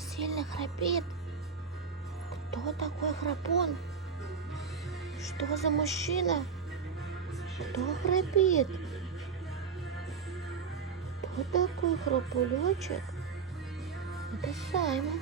сильно храпит. Кто такой храпун? Что за мужчина? Кто храпит? Кто такой храпулечек? Это Саймон.